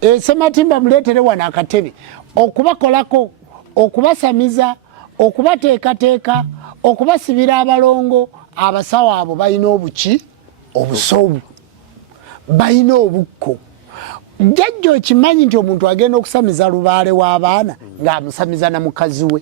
Sematimba muletere wana akatebe okubakolako okubasamiza okubateekateeka okubasibira abalongo abasawo abo balina obuki obusobu balina obukko jjajja okimanyi nti omuntu agenda okusamiza lubaale w'abaana ng'amusamiza na mukazi we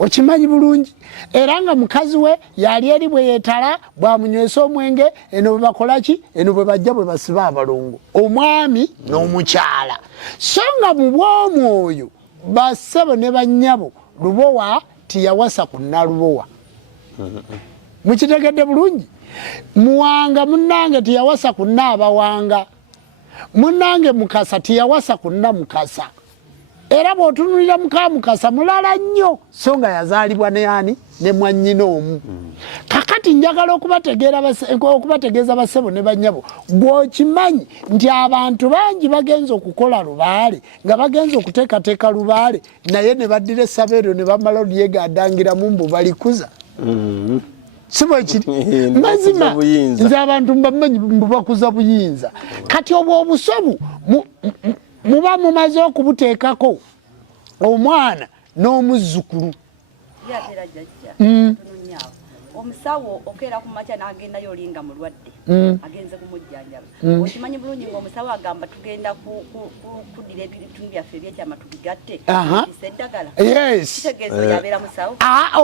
okimanyi bulungi era nga mukazi we yali eri bwe yeetala bwamunywesa omwenge eno bwe bakolaki eno bwe bajja bwe basiba abalongo omwami n'omukyala so nga mu bw'omwoyo bassebo ne bannyabo lubowa tiyawasa ku nnalubowa mukitegedde bulungi muwanga munnange tiyawasa ku nnaabawanga munnange mukasa tiyawasa ku nnamukasa era bw'otunulira mukamukasa mulala nnyo so nga yazaalibwa ne ani ne mwannyina omu kakati njagala okubategeeza bassebo ne bannyabo bw'okimanyi nti abantu bangi bagenza okukola lubaale nga bagenza okuteekateeka lubaale naye ne baddira essabo eryo ne bamala olyegaadangiramu mbu balikuza sibwekiri mazima nze abantu mbamanyi mbubakuza buyinza kati obwo obusobu muba mumaze okubuteekako omwana n'omuzzukulu omusawo okeera ku makya n'agendayo olinga mulwadde agenze kumujjanjaba okimanyi bulungi ng'omusawo agamba tugenda kuddira ebitundu byaffe ebyekyama tubigatte eddagala kitegeezo yabeera musawo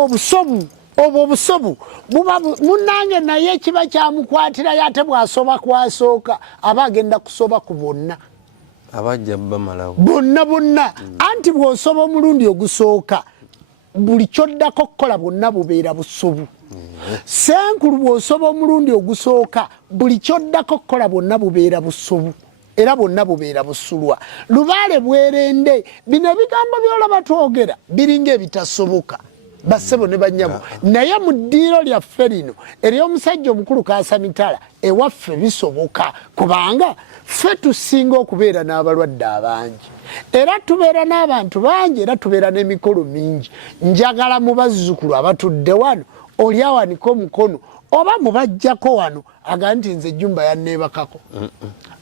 obusobu obwo obusobu buba munnange naye kiba kyamukwatirayo ate bw'asoba kwasooka aba agenda kusoba ku bonna abajja bamalawo bonna anti bw'osoba omulundi ogusooka buli kyoddako kukola bwonna bubeera busobu senkulu bw'osoba omulundi ogusooka buli kyoddako kukola bwonna bubeera busobu era bwonna bubeera busulwa lubaale bwerende bino ebigambo by'olaba twogera biringa ebitasoboka bassebo ne bannyabo naye mu ddiiro lyaffe lino ery'omusajja omukulu Kaasamitala ewaffe bisoboka kubanga ffe tusinga okubeera n'abalwadde abangi era tubeera n'abantu bangi era tubeera n'emikolo mingi njagala mu bazzukulu abatudde wano oli awanika omukono oba mubajjako wano agaye nti nze Jjumba yanneebakako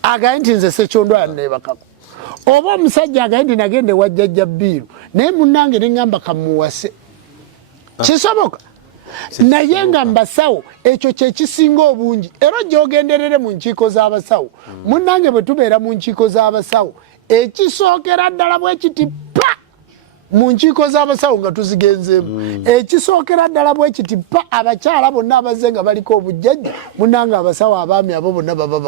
agaye nti nze Ssekyondo yanneebakako oba omusajja agaye nti nagende wa jjajja Bbiiru naye munnange ne ŋŋamba kamuwase kisoboka naye nga mbasawo ekyo kyekisinga obungi era gyogenderere mu nkiiko z'abasawo munnange bwe tubeera mu nkiiko z'abasawo ekisookera ddala bwe kiti pa mu nkiiko z'abasawo nga tuzigenzeemu ekisookera ddala bwe kiti pa abakyala bonna abazze nga baliko obujjajja munnange abasawo abaami abo bonna baba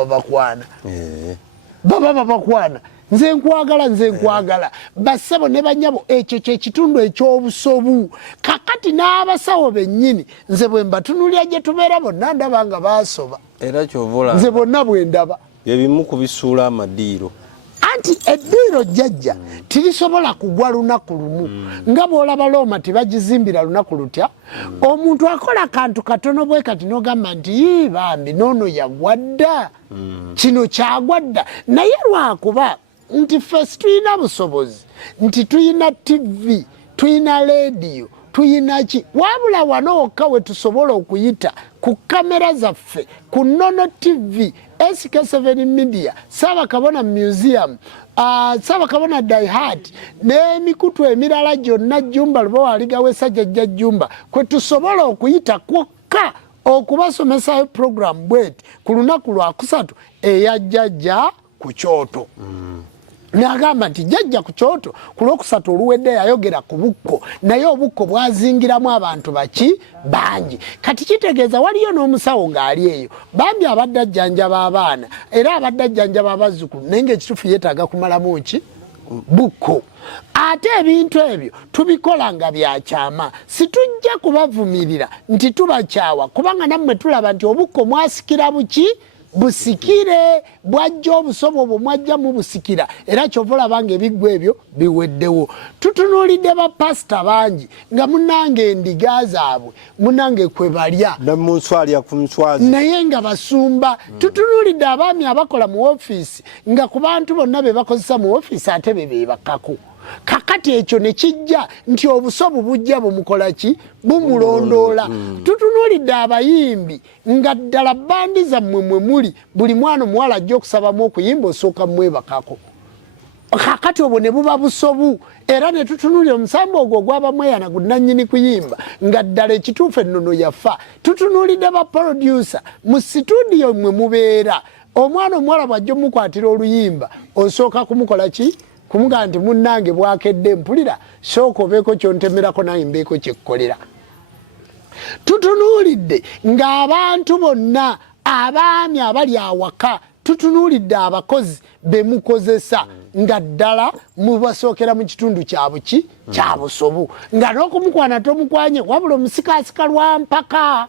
babakwana nze nkwagala bassebo ne bannyabo ekyo kyekitundu eky'obusobu kakati n'abasawo bennyini nze bwe mbatunulira gye tubeera bonna ndaba nga baasoba era kyovola nze bonna bwe ndaba ebimu kubisuula amadiiro anti eddiiro jjajja tirisobola kugwa lunaku lumu nga bw'olaba Looma tebagizimbira lunaku lutya omuntu akola akantu katono bwe kati n'ogamba nti bambi noono yagwadda kino kyagwadda naye lwakuba nti ffe tuyina busobozi nti tuyina TV tuyina leediyo tuyina ki wabula wano wokka we tusobola okuyita ku kamera zaffe ku Nnono TV SK7 Media Ssaabakabona Museum Ssaabakabona Die Hard n'emikutu emirala gyonna Jjumba Lubowa aligawesa jjajja Jjumba kwe tusobola okuyita kwokka okubasomesa program bweti ku lunaku lwakusatu eya jjajja ku kyoto n'agamba nti jjajja ku kyoto ku lwokusatu oluwedde yayogera ku bukko naye obukko bwazingiramu abantu baki bangi kati kitegeeza waliyo n'omusawo ng'ali eyo bambi abadde ajjanjaba abaana era abadde ajjanjaba abazzukulu naye ng'ekituufu yeetaaga kumalamu ki bukko ate ebintu ebyo tubikola nga byakyama situjja kubavumirira nti tubakyawa kubanga nammwe tulaba nti obukko mwasikira buki busikire bwajja obusobo obwo mwajja mubusikira era kyova olaba nga ebiggwa ebyo biweddewo tutunuulidde bapasita bangi nga munnange endiga zaabwe munnange kwe balya naye nga basumba tutunuulidde abaami abakola mu ofiisi nga ku bantu bonna be bakozesa mu ofiisi ate be beebakako kakati ekyo ne kijja nti obusobu bujja bumukola ki bumulondoola tutunuulidde abayimbi nga ddala bandi zammwe mwe muli buli mwana omuwala ajja okusabamu okuyimba osooka mwebakako kakati obwo ne buba busobu era ne tutunuulira omusambo ogwo gw'abamweyana gunnannyini kuyimba nga ddala ekituufu ennono yafa tutunuulidde baproducer mu situdiyo mwe mubeera omwana omuwala bw'ajja omukwatira oluyimba osooka kumukola ki kumugaa nti munnange bwakedde mpulira sooka obeeko kyontemerako naye mbeeko kyekkolera tutunuulidde ng'abantu bonna abaami abali awaka tutunuulidde abakozi bemukozesa nga ddala mubasookera mu kitundu kyabuki kyabusobu nga n'okumukwana tomukwanye wabula omusikaasika lwa mpaka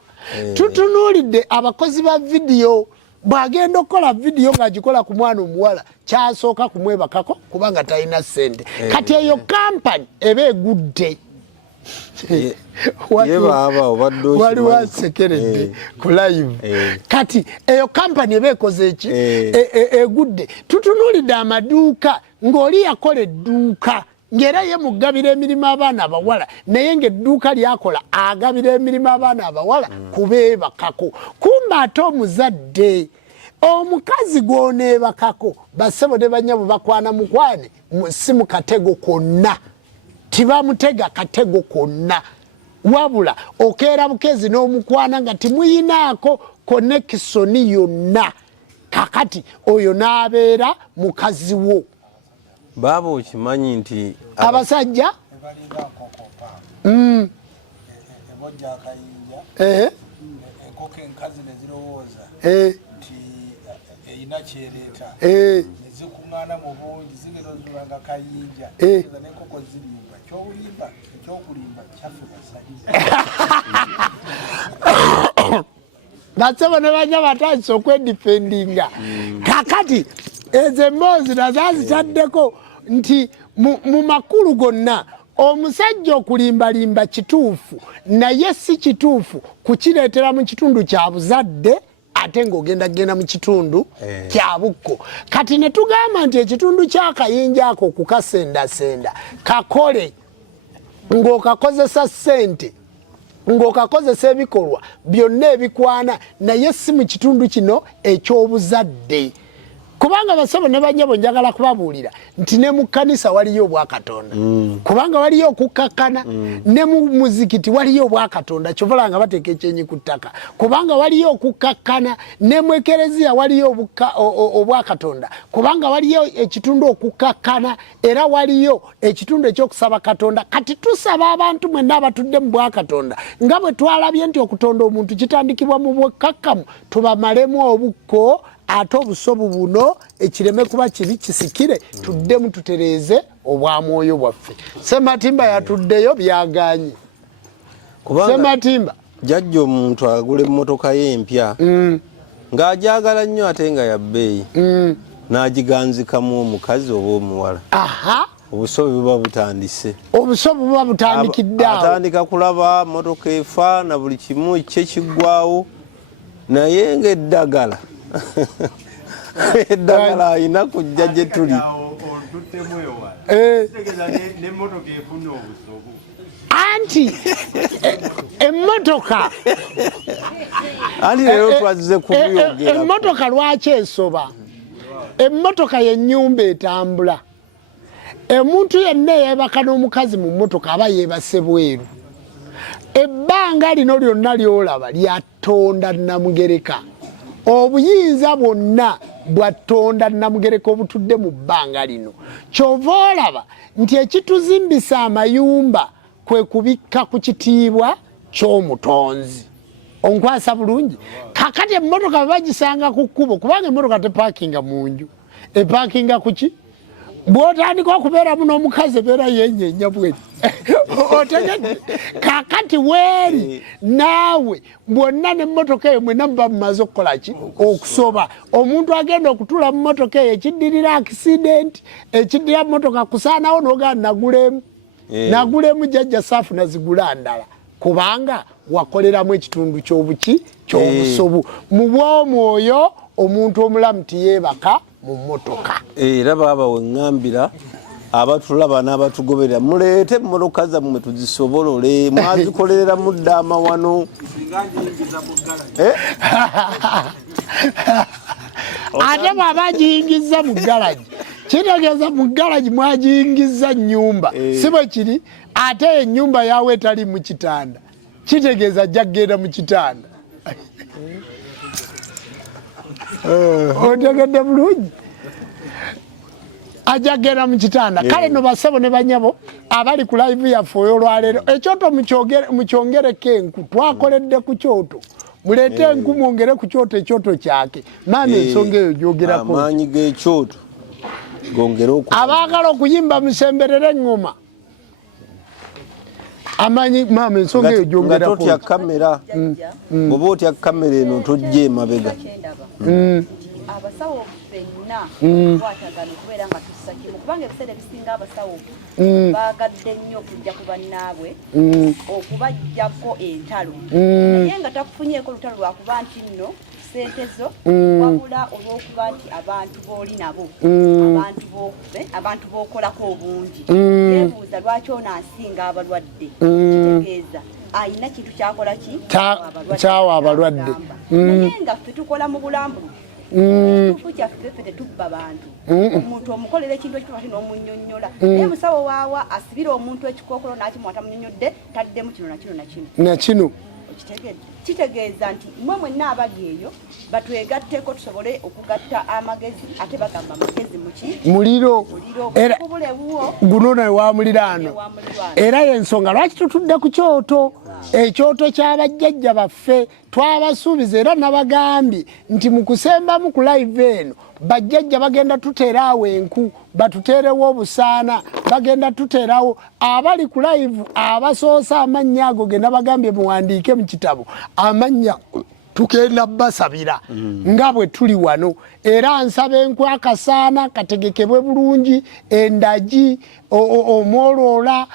tutunuulidde abakozi ba vidiyo bw'agenda okukola vidiyo ng'agikola ku mwana omuwala kyasooka kumwebakako kubanga talina ssente kati eyo kampani eba egudde waliwo ansekeredde ku live kati eyo kampani eba ekoze eki egudde tutunuulidde amaduuka ng'oli yakola edduuka ng'era ye mugabira emirimu abaana abawala naye ng'edduuka lyakola agabira emirimu abaana abawala kubeebakako kumba ate omuzadde omukazi gw'oneebakako bassebo ne banyabo bakwana mukwane si mu katego konna tibamutega katego konna wabula okeera bukezi n'omukwana nga timuyinaako konekisoni yonna kakati oyo n'abeera mukazi wo baaba okimanyi nti abasajja enkoko enkazi nezirowooza nti eyina kyereta nezikuŋŋaana mu bungi zigenda ozulanga kayinja nenkoko zirimba kyobulimba ekyokulimba kyaffe basajja basebo ne banya batandise okwedifendinga kakati ezo emboozi nazazitaddeko nti mu makulu gonna omusajja okulimbalimba kituufu naye si kituufu kukireetera mu kitundu kya buzadde ate ng'ogenda genda mu kitundu kya bukko kati ne tugamba nti ekitundu ky'akayinja ako kukasendasenda kakole ng'okakozesa ssente ng'okakozesa ebikolwa byonna ebikwana naye si mu kitundu kino eky'obuzadde kubanga basabo ne banyabo njagala kubabuulira nti ne mu kkanisa waliyo obwakatonda kubanga waliyo okukakkana ne mu muzikiti waliyo obwakatonda kyovala nga bateeka ekyenyi ku ttaka kubanga waliyo okukakkana ne mu ekereziya waliyo obwakatonda kubanga waliyo ekitundu okukakkana era waliyo ekitundu ekyokusaba katonda kati tusaba abantu mwenna abatudde mu bwakatonda nga bwe twalabye nti okutonda omuntu kitandikibwa mu bwekakkamu tubamalemu obukko ate obusobu buno ekireme kuba kibi kisikire tuddemu tutereeze obwamwoyo bwaffe Sematimba yatuddeyo byaganye Sematimba jajja omuntu agula emmotoka y'empya ng'agyagala nnyo ate nga ya bbeeyi n'agiganzikamu omukazi oba omuwala obusobi buba butandise obusobi buba butandikiddeawo atandika kulaba mmotoka efa na buli kimu kye kiggwawo naye ng'eddagala eddagala ayina kujja gye tuli anti emmotoka anti leero twazze kubyogera emmotoka lwaki esoba emmotoka y'ennyumba etambula omuntu yenna eyeebaka n'omukazi mu mmotoka aba yeebase bweru ebbanga lino lyonna lyolaba lyatonda Namugereka obuyinza bwonna bwatonda Namugereka obutudde mu bbanga lino kyova olaba nti ekituzimbisa amayumba kwe kubikka ku kitiibwa ky'omutonzi onkwasa bulungi kakati emmotoka bagisanga ku kkubo kubanga emmotoka tepaakinga mu nju epaakinga ku ki bw'otandika okubeeramu n'omukazi ebeera yenyenya bweri otegedde kakati weeri naawe bwonna n'emmotoka eyo mwena muba mumaze okukola ki okusoba omuntu agenda okutuula mu mmotoka eyo ekiddirira akisidenti ekiddira mu mmotoka kusaanawo n'ogaa nagulemu jjajja saafu nazigula ndala kubanga wakoleramu ekitundu ky'obuki ky'obusobu mu bw'omwoyo omuntu omulamu tiyeebaka mu mmotoka era baaba weŋŋambira abatulaba n'abatugoberera muleete emmotoka zammwe tuzisobolole mwazikolera muddaama wano ate bw'aba agiyingiza mu galagi kitegeeza mu galagi mwagiyingiza nnyumba si bwe kiri ate ennyumba yawe etali mu kitanda kitegeeza ajja kgenda mu kitanda otegedde bulungi ajja kgenda mu kitanda kale no basebo ne banyabo abali ku live yaffe olwaleero ekyoto mukyongereko enku twakoledde ku kyoto muleete enku mwongere ku kyoto ekyoto kyake maani ensonga eyo gyogerako amaanyi g'ekyoto gongere abaagala okuyimba musemberere eŋŋoma amanyi maama ensonga eyo gyongerako nga totya kamera bw'oba otya kamera eno tojja emabega abasawo ffenna kwatagana okubeera nga tussa kimu kubanga ebiseera ebisinga abasawo baagadde nnyo okujja ku bannaabwe okubajjako entalo naye nga takufunyeeko olutalo lwakuba nti nno sente zo wabula olw'okuba nti abantu b'oli nabo abantu b'okolako obungi yeebuuza lwaki ono asinga abalwadde kitegeeza ayina kintu kyakola ki kyawa abalwadde naye nga ffe tukola mu bulambulufu ekifu kyaffe ffe tetubba bantu omuntu omukolera ekintu ekituba ti n'omunnyonnyola naye musawo waawa asibira omuntu ekikookolo n'akimwata munnyonnyodde taddemu kino nakino kitegeeza nti mmwe mwenna abali eyo batwegatteko tusobole okugatta amagezi ate bagamba amagezi muki muliro guno nawe wa muliraano era y'ensonga lwaki tutudde ku kyoto ekyoto ky'abajjajja baffe twabasuubiza era nabagambye nti mu kusembamu ku live eno bajjajja bagenda tuteerawo enku batuteerewo obusaana bagenda tuteerawo abali ku live abasoosa amannya ago genda bagambye muwandiike mu kitabo amannya tugenda basabira nga bwe tuli wano era nsaba enku akasaana kategekebwe bulungi endagi omwoloola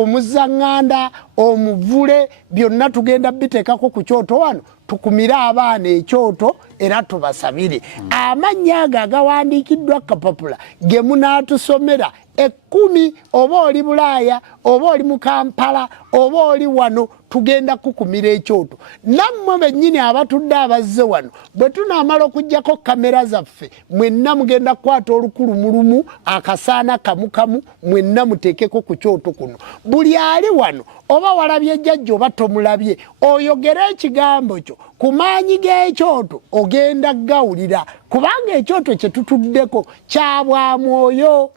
omuzaŋŋanda omuvule byonna tugenda biteekako ku kyoto wano tukumire abaana ekyoto era tubasabire amannya ago agawandiikiddwa kapapula ge munaatusomera 10 oba oli Bulaaya oba oli mu Kampala oba oli wano tugenda kukumira ekyoto nammwe bennyini abatudde abazze wano bwe tunaamala okuggyako kamera zaffe mwenna mugenda kukwata olukulumulumu akasaana kamukamu mwenna muteekeko ku kyoto kuno buli ali wano oba walabye jjajja oba tomulabye oyogere ekigambo kyo ku maanyi g'ekyoto ogenda gawulira kubanga ekyoto kye tutuddeko kya bwamwoyo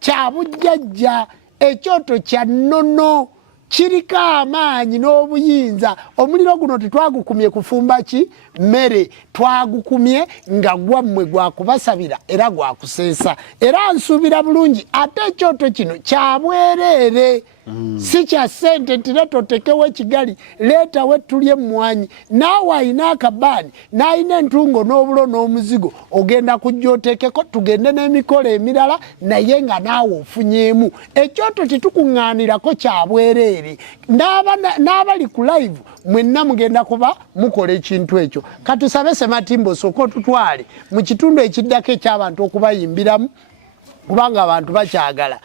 kya bujjajja ekyoto kya nnono kiriko amaanyi n'obuyinza omuliro guno tetwagukumye kufumba ki mmere twagukumye nga gwammwe gwakubasabira era gwakuseesa era nsuubira bulungi ate ekyoto kino kya bwereere si kya ssente nti leeta otekewo ekigali leetawo tulye emmwanyi naawe ayina akabaani n'ayina entungo n'obulo n'omuzigo ogenda kujja oteekeko tugende n'emikolo emirala naye nga naawe ofunyeemu ekyoto titukuŋŋaanirako kya bwereere n'abali ku live mwenna mugenda kuba mukola ekintu ekyo katusabe Sematimbo osooka otutwale mu kitundu ekiddako eky'abantu okubayimbiramu kubanga abantu bakyagala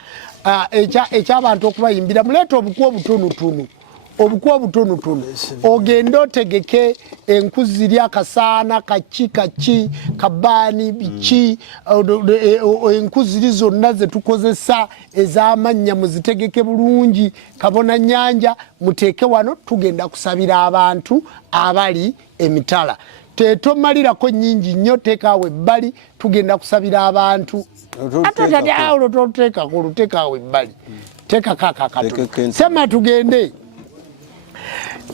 eky'abantu okubayimbira muleeta obuku obutonotono ogende otegeke enku ziri akasaana kaki kabaani biki enku ziri zonna zetukozesa ez'amannya muzitegeke bulungi kabona nyanja muteeke wano tugenda kusabira abantu abali emitala tetomalirako nyingi nnyo teekaawo ebbali tugenda kusabira abantu ate awo toteekako ebbali teekako akakato sema tugende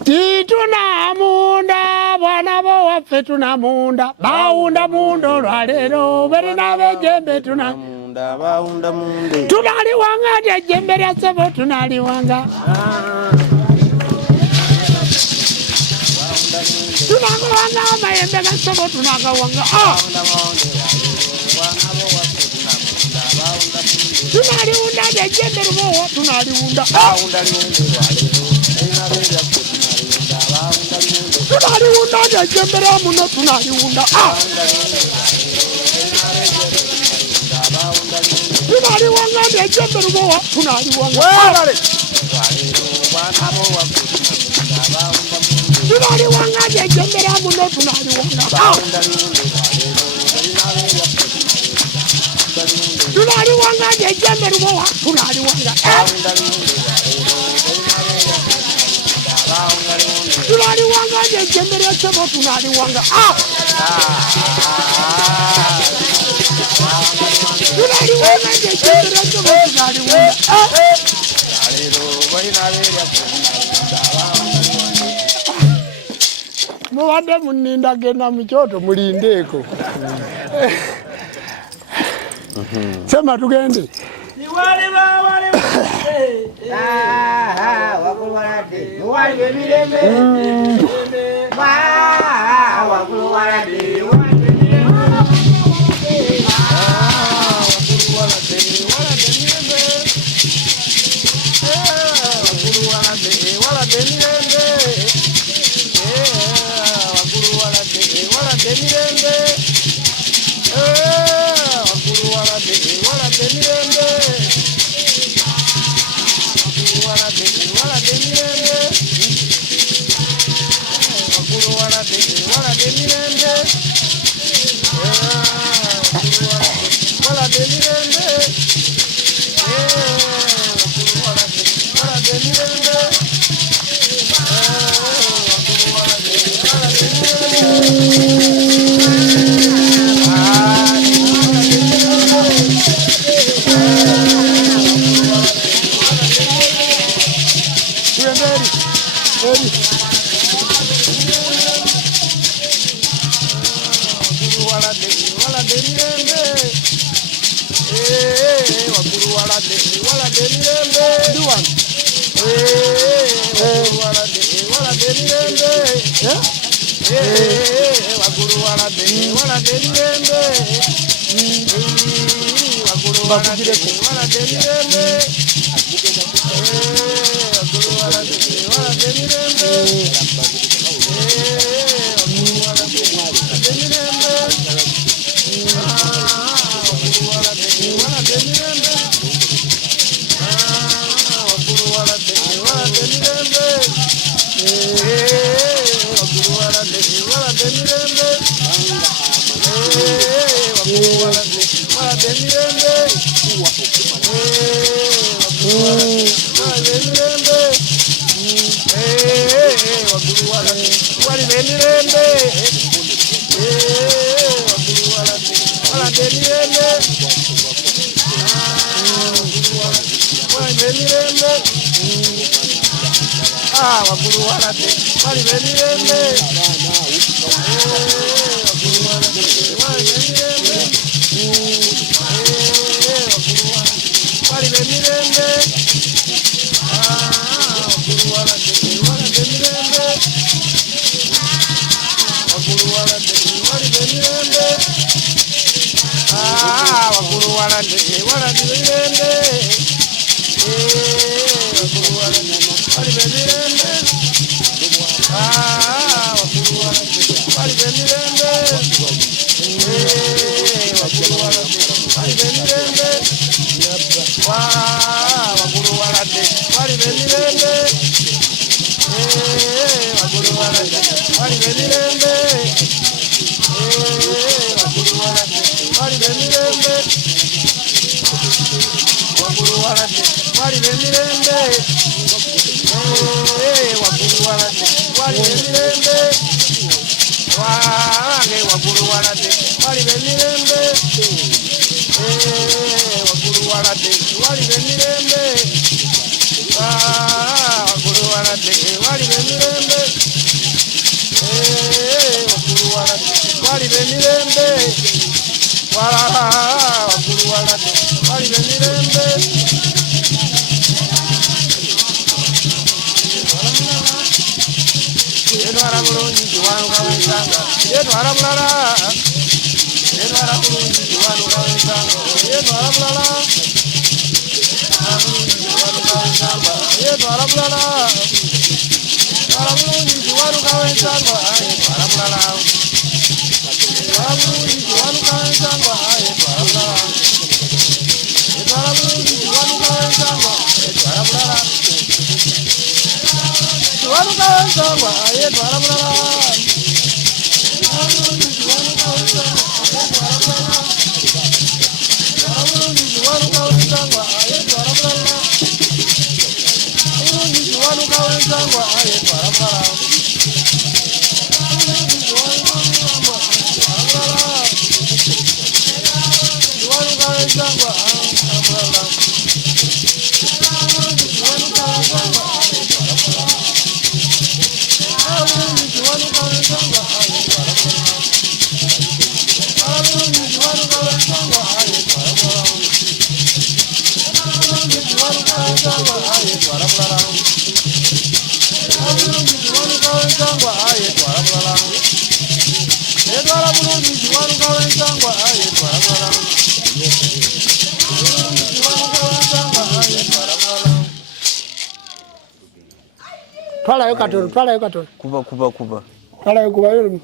titunamunda bwana bowaffe tunamunda bawunda munda olwaleero berina bejembe tunaliwanga ati ejjembe lya ssebo tunaliwanga tunagawanga amayembe ga ssebo tunagawanga tunaliwunda ati ejjembe lubowa tunaliwunda tunaliwunda ati ejjembe lya muno tunaliwunda tunaliwanga ati wangadi ejembe lubowa tunaliwanga tunaliwangadi ejembe lya muno tunaliwanga tunaliwangadi ejembe lubowa tunaliwanga tunaliwangadi ejembe lya sebo tunaliwanga tunaliwangadi ejembe lya sebo tunaliwanga mubadde muninda genda mu kyoto mulindeeko sema tugende Twalayo katono, twalayo katono. Kuba. Twalayo kuba yo.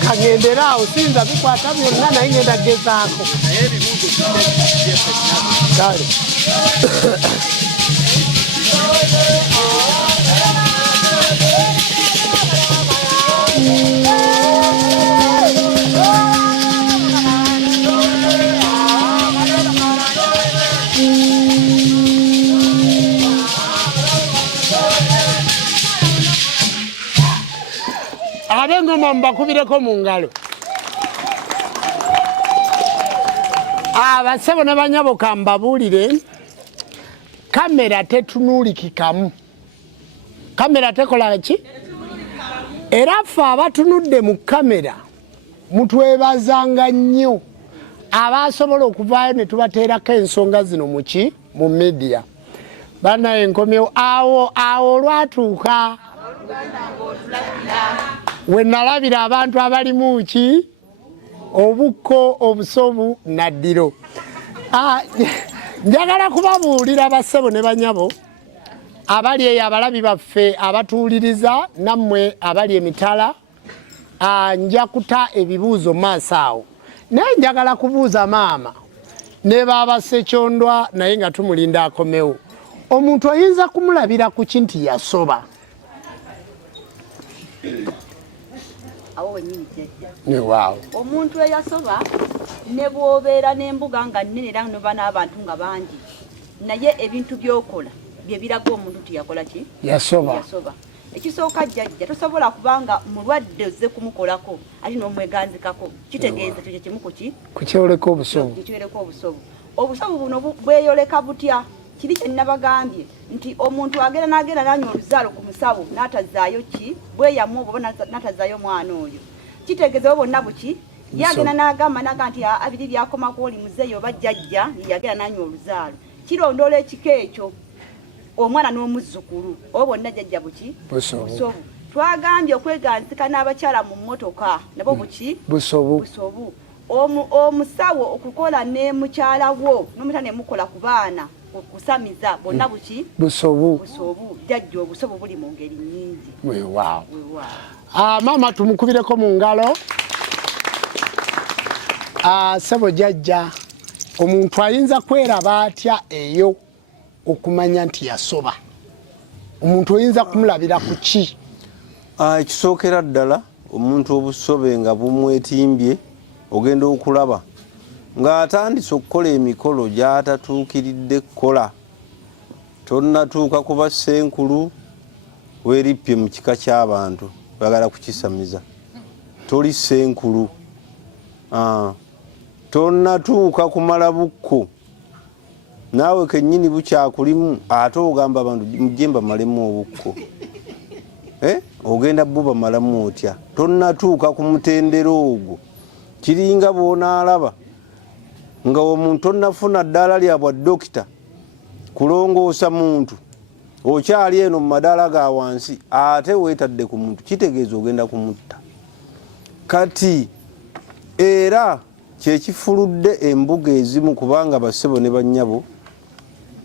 Kagendera usinza bikwata byonna naye ngenda gezaako. Kale. Abengoma mbakubireko mu ngalo. Abasebo ne banyabo kambabulire kamera tetunulikikamu. Kamera tekola ki? Era ffe abatunudde mu kamera mutwebazanga nnyo abasobola okuvaayo ne tubateerako ensonga zino mu media. Bana enkomyewo awo olwatuuka we nalabira abantu abalimu ki obukko obusobu naddiro. Njagala kubabuulira bassebo ne banyabo abali eyo abalabi baffe abatuwuliriza nammwe abali emitala, nja kuta ebibuuzo maaso awo. Naye njagala kubuuza maama ne baaba Ssekyondwa naye nga tumulinda akomewo. Omuntu oyinza kumulabira ku ki nti yasoba? Awo wenyini jjajja. Ne waawo. Omuntu eyasoba ne bw'obeera n'embuga nga nnene era noba n'abantu nga bangi, naye ebintu by'okola bye biraga omuntu tiyakola ki? Yasoba. Ekisooka jjajja tosobola kubanga mulwadde ozze kumukolako ate n'omweganzikako, kitegeeza ekyo kimu ku ki? Kukyoleka obusobo. Kukyoleka obusobo. Obusobo buno bweyoleka butya? Kiri kye nabagambye nti omuntu agenda n'agenda n'anywa oluzaalo ku musawo n'atazaayo ki? Bweyamu obo n'atazaayo mwana oyo. Kitegeeza bo bonna buki? Yagenda n'agamba nti abiri byakomako oli muzeeyo oba jjajja yagenda n'anywa oluzaalo. Kirondoola ekika ekyo omwana n'omuzzukulu obo bonna jjajja buki? Busobo. twagambye okweganzika n'abakyala mu mmotoka nabo buki busobu omusawo okukola ne mukyala wo n'omutana ne mukola ku baana okusamiza bonna buki busobu jjajja obusobo buli mu ngeri nnyingi weewaawo maama tumukubireko mu ngalo ssebo jjajja omuntu ayinza kweraba atya eyo okumanya nti yasoba omuntu oyinza kumulabira ku ki ekisookera ddala omuntu obusobe nga bumwetimbye ogenda okulaba ng'atandise okukola emikolo gy'atatuukiridde kukola tonnatuuka kuba ssenkulu weerippye mu kika ky'abantu bagala kukisamiza toli ssenkulu tonnatuuka kumala bukko naawe kennyini bukyakulimu ate ogamba abantu mujje mbamalemu obukko ogenda bubamalamu otya tonnatuuka ku mutendero ogwo kiringa bw'onaalaba nga omuntu tonnafuna ddaala lya bwa dokita kulongoosa muntu okyali eno mu madaala ga wansi ate weetadde ku muntu kitegeeza ogenda kumutta kati era kyekifuludde embuga ezimu kubanga bassebo ne bannyabo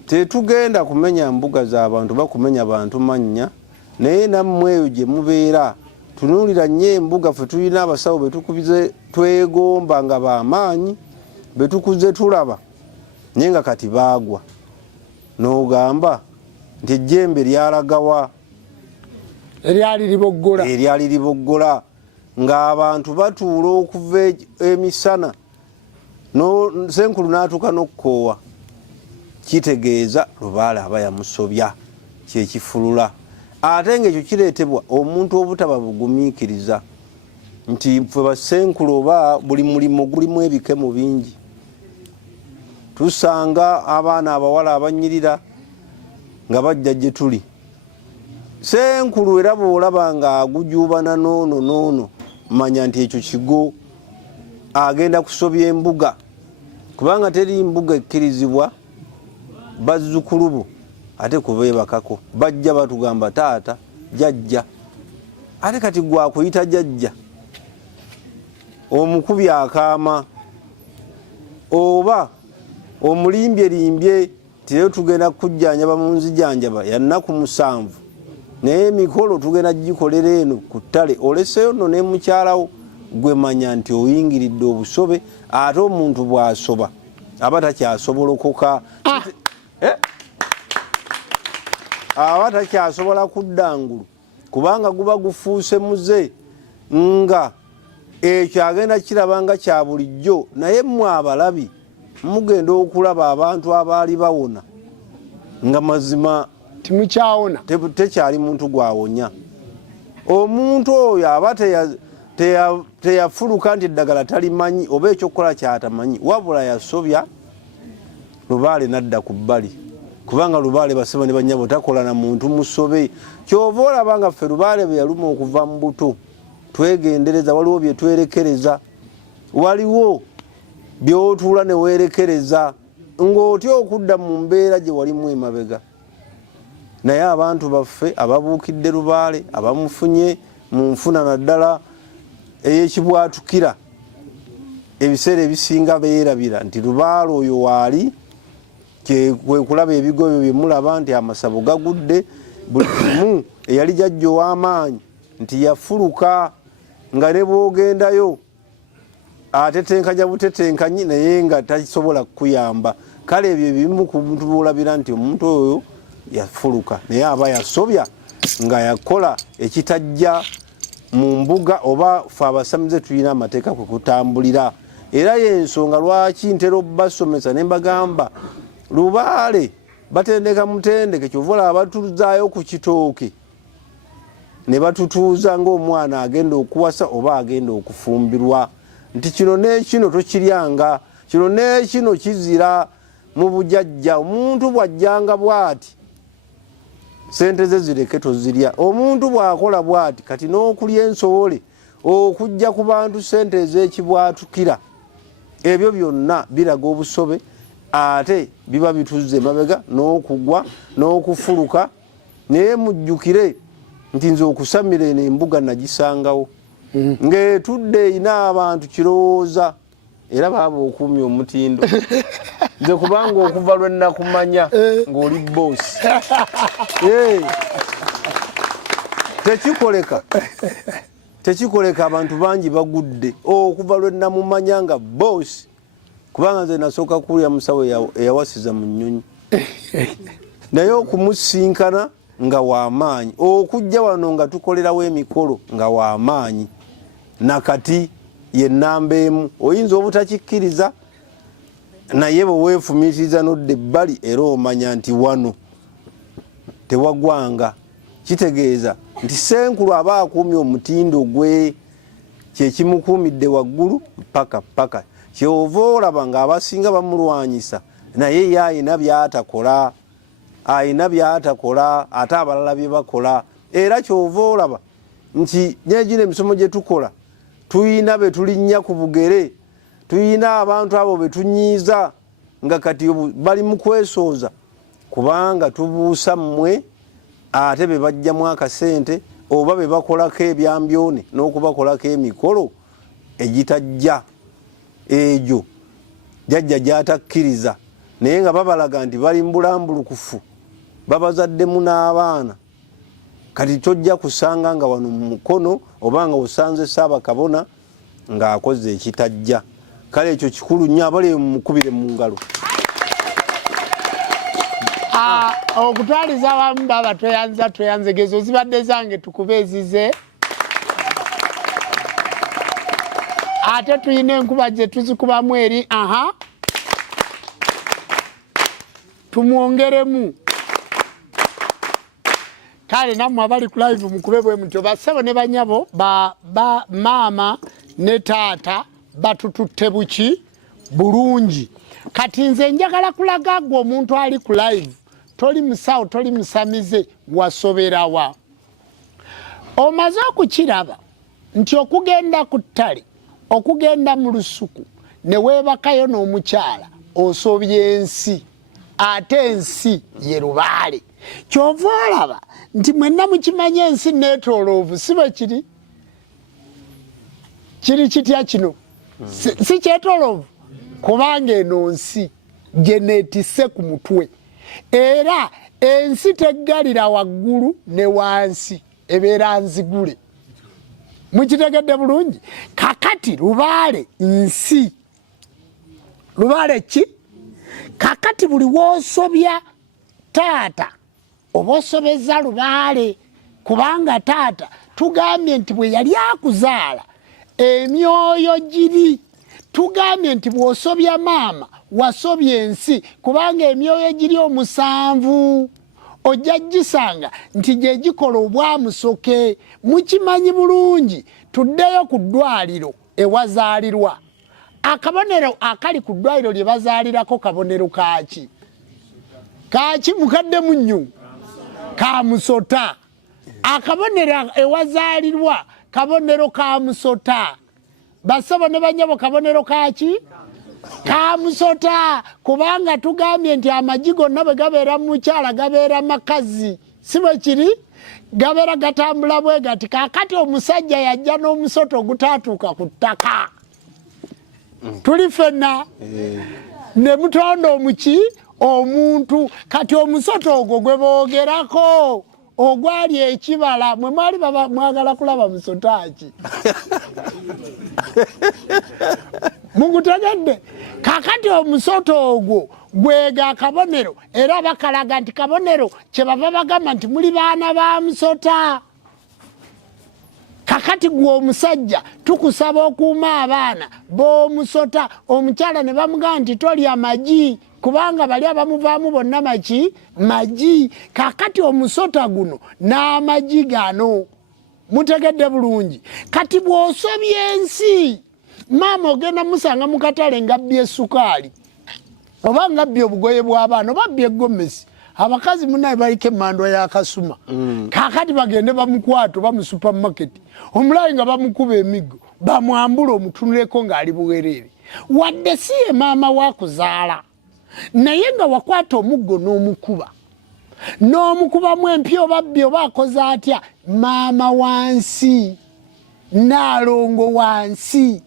tetugenda kumenya mbuga z'abantu bakumenya bantu mannya naye nammwe eyo gye mubeera tunuulira nnyo embuga ffe tulina abasawo betukubize twegomba nga b'amaanyi betukuze tulaba naye nga kati baagwa n'ogamba nti ejjembe lyalagawa eryali liboggola ng'abantu batuula okuva emisana senkulu n'atuuka n'okukoowa kitegeeza lubaale aba yamusobya kyekifulula ate ng'ekyo kireetebwa omuntu obutaba bugumiikiriza nti ffe basenkulu oba buli mulimo gulimu ebikemo bingi tusanga abaana abawala abanyirira nga bajja gye tuli senkulu era bw'olaba nga agujuubana noono manya nti ekyo kigo agenda kusobya embuga kubanga teri mbuga ekkirizibwa bazzukulu bo ate kubeebakako bajja batugamba taata jajja ate kati gwakuyita jajja omukubi akaama oba omulimbyelimbye tireyo tugenda kujjanjaba mu nzijanjaba yannaku 7 naye emikolo tugenda gikolera eno ku ttale oleseyo nno ne mukyalawo gwe manya nti oyingiridde obusobe ate omuntu bw'asoba aba takyasobolokoka aba takyasobola kudda ngulu kubanga guba gufuuse muze nga ekyo agenda kirabanga kya bulijjo naye mmwe abalabi mugenda okulaba abantu abaali bawona nga mazima timukyawona tekyali muntu gwawonya omuntu oyo aba teyafuluka nti eddagala talimanyi oba ekyokukola kyatamanyi wabula yasobya lubaale nadda ku bbali kubanga lubaale baseba ne bannyabo takola na muntu musobe kyova olaba nga ffe lubaale bwe yaluma okuva mu buto twegendereza waliwo bye twerekereza waliwo byotuula ne weerekereza ng'otya okudda mu mbeera gye walimu emabega naye abantu baffe ababuukidde lubaale abamufunye mu nfuna naddala ey'ekibwatukira ebiseera ebisinga beerabira nti lubaale oyo waali kwe kulaba ebigo byo bye mulaba nti amasabo gagudde buli kimu eyali jajja ow'amaanyi nti yafuluka nga ne bw'ogendayo atetenkanya butetenkanyi naye nga tasobola kukuyamba kale ebyo ebimu ku muntu boolabira nti omuntu oyo yafuluka naye aba yasobya nga yakola ekitajja mu mbuga oba fe abasamize tulina amateeka kwe kutambulira era y'ensonga lwaki ntera obbasomesa ne mbagamba lubaale batendeka mutendeke kyovola abatuzaayo ku kitooke ne batutuuza ng'omwana agenda okuwasa oba agenda okufumbirwa nti kino n'ekino tokiryanga kino n'ekino kizira mu bujajja omuntu bw'ajjanga bw'ati sente ze zireke tozirya omuntu bw'akola bw'ati kati n'okulya ensobole okujja ku bantu sente ez'ekibwatukira ebyo byonna biraga obusobe ate biba bituzze mabega n'okugwa n'okufuluka naye mujjukire nti nze okusamira eno embuga nagisangawo ng'etudde ina abantu kirowooza era baaba okuumya omutindo nze kubanga okuva lwe nakumanya ng'oli boosi tekikoleka abantu bangi bagudde okuva lwe namumanya nga boosi kubanga nze nasooka kuwulira musawo eyawasiza mu nnyonyi naye okumusinkana nga w'amaanyi okujja wano nga tukolerawo emikolo nga w'amaanyi nakati ye nnamba emu oyinza obutakikkiriza naye bwe weefumiitiriza n'odda ebbali era omanya nti wano tewagwanga kitegeeza nti senkulu aba akuumye omutindo gwe kyekimukuumidde waggulu paka kyova olaba ng'abasinga bamulwanyisa naye ye ayina by'atakola ate abalala bye bakola era kyova olaba nti negino emisomo gye tukola tuyina be tulinnya ku bugere tuyina abantu abo be tunyiiza nga kati bali mu kwesooza kubanga tubuusa mmwe ate be bajjamu akasente oba be bakolako ebyambyone n'okubakolako emikolo egitajja egyo jajja gyatakkiriza naye nga babalaga nti bali mbulambulukufu babazaddemu n'abaana kati tojja kusanga nga wano mu mukono oba nga osanze Ssaabakabona ng'akoze ekitajja kale ekyo kikulu nnyo abali mukubire mu ngalo okutwaliza wamu baba tweyanze gezo zibadde zange tukubeezize ate tuyina enkuba gye tuzikubamu eri tumwongeremu kale nammwe abali ku live mukube bwe mutyo bassebo ne banyabo maama ne taata batututte buki bulungi kati nze njagala kulaga gwe omuntu ali ku live toli musawo toli musamize wasoberawa omaze okukiraba nti okugenda ku ttale okugenda mu lusuku ne weebakayo n'omukyala osobye ensi ate ensi ye lubaale kyova olaba nti mwenna mukimanya ensi neetooloovu si bwe kiri kitya kino si kyetooloovu kubanga eno nsi gye neetisse ku mutwe era ensi teggalira waggulu ne wansi ebeera nzigule mukitegedde bulungi kakati lubaale nsi lubaale ki kakati buli woosobya taata oba osobeza lubaale kubanga taata tugambye nti bwe yali akuzaala emyoyo giri tugambye nti bw'osobya maama wasobya ensi kubanga emyoyo giri 7 ojja gisanga nti gye gikola obwamusoke mukimanyi bulungi tuddeyo ku ddwaliro ewazaalirwa akabonero akali ku ddwaliro lye bazaalirako kabonero kaki mukadde munnyu ka musota akabonero ewazaalirwa kabonero ka musota bassebo ne banyabo kabonero kaki kamusota kubanga tugambye nti amagi gonna bwe gabeera mu mukyala gabeera makazi si bwe kiri gabeera gatambula bwe gati kakati omusajja yajja n'omusota ogutaatuuka ku ttaka tuli ffenna ne mutonda omuntu kati omusota ogwo gwe boogerako ogwali ekibala mwe mwali mwagala kulaba musota ki mugutegedde kakati omusota ogwo gwega akabonero era bakalaga nti kabonero kyebava bagamba nti muli baana ba musota kakati gwe omusajja tukusaba okuuma abaana b'omusota omukyala ne bamugamba nti tolya magi kubanga bali abamuvaamu bonna magi kakati omusota guno n'amagi gano mutegedde bulungi kati bw'osobya ensi maama ogenda musanga mu katale ngabbye essukaali oba ngabbye obugoye bw'abaana oba bbye egomesi abakazi munaye baliko emmandwa y'akasuma kakati bagende bamukwata oba mu supamaketi omulayi nga bamukuba emiggo bamwambula omutunuleko ng'ali buwereere wadde si ye maama wakuzaala naye nga wakwata omuggo n'omukuba n'omukubamu empya obabbi oba akoze atya maama wansi Naalongo wansi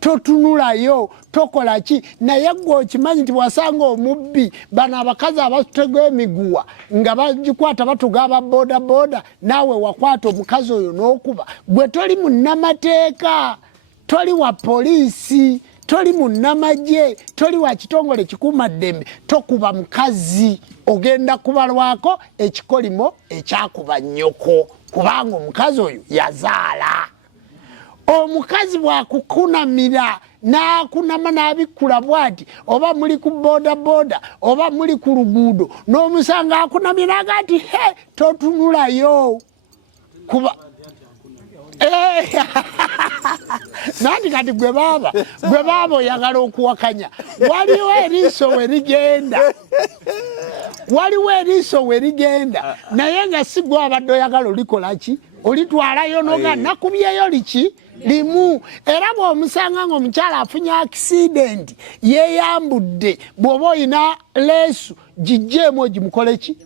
totunulayo tokola ki naye gwe okimanyi nti wasanga omubbi bano abakazi abatega emiguwa nga bagikwata batuga ababoda boda naawe wakwata omukazi oyo n'okuba gwe toli munnamateeka toli wa poliisi toli munnamagye toli wa kitongole kikuumaddembe tokuba mukazi ogenda kubalwako ekikolimo ekyakuba nnyoko kubanga omukazi oyo yazaala omukazi bwakukunamira n'akunama n'abikkula bw'ati oba muli ku boda boda oba muli ku luguudo n'omusanga akunamira agati he totunulayo kuba nandi kati gwe baba oyagala okuwakanya waliwo eriiso we rigenda naye nga si gwe abadde oyagala olikola ki olitwalayo noga nakubyeyo liki limu era bw'omusanga ng'omukyala afunye akisidenti yeeyambudde bw'oba oyina leesu gijjeemu ogimukole ki